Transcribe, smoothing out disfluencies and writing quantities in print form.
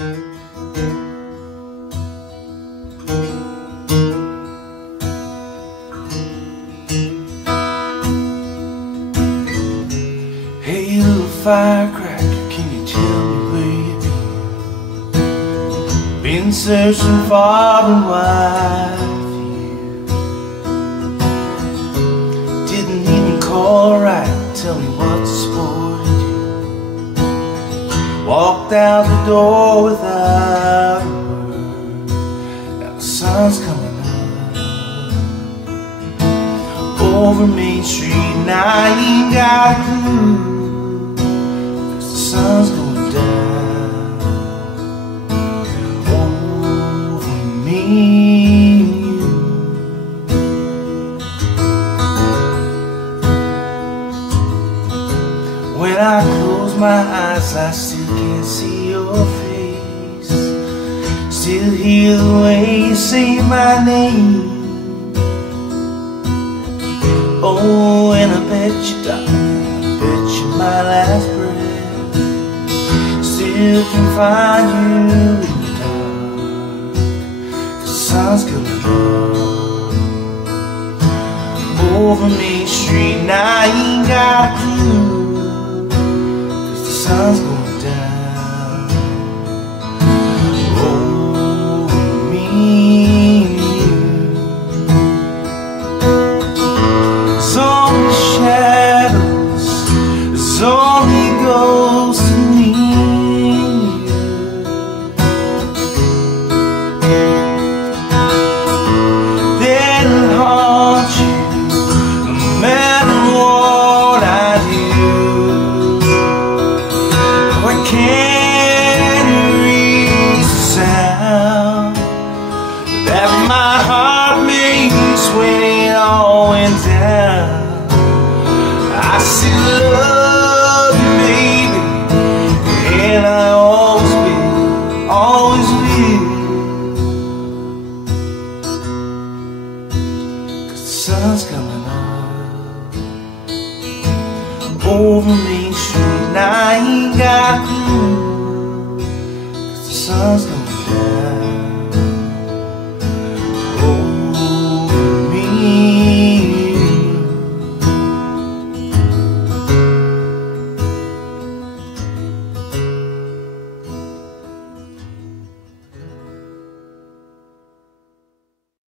Hey, you little firecracker, can you tell me where you've been? Been searching far and wide for you. Didn't even call right, tell me what sport you do. Walked out the door without a word. Now the sun's coming up over Main Street and I ain't got a clue. The sun's going down over me and you. When I close my eyes, I still can't see your face. Still hear the way you say my name. Oh, and I bet you, darling, I bet you my last breath still can find you in the dark. The sun's coming up over Main Street and I ain't got a clue, 'cause the sun's going down over me and you. So many shadows, there's only ghosts in me. They'll haunt you no matter what I do. I can't erase the sound that my heart makes when it all went down. I still love you, baby, and I always will, always will. 'Cause the sun's coming up over Main Street and I ain't got a clue, 'cause the sun's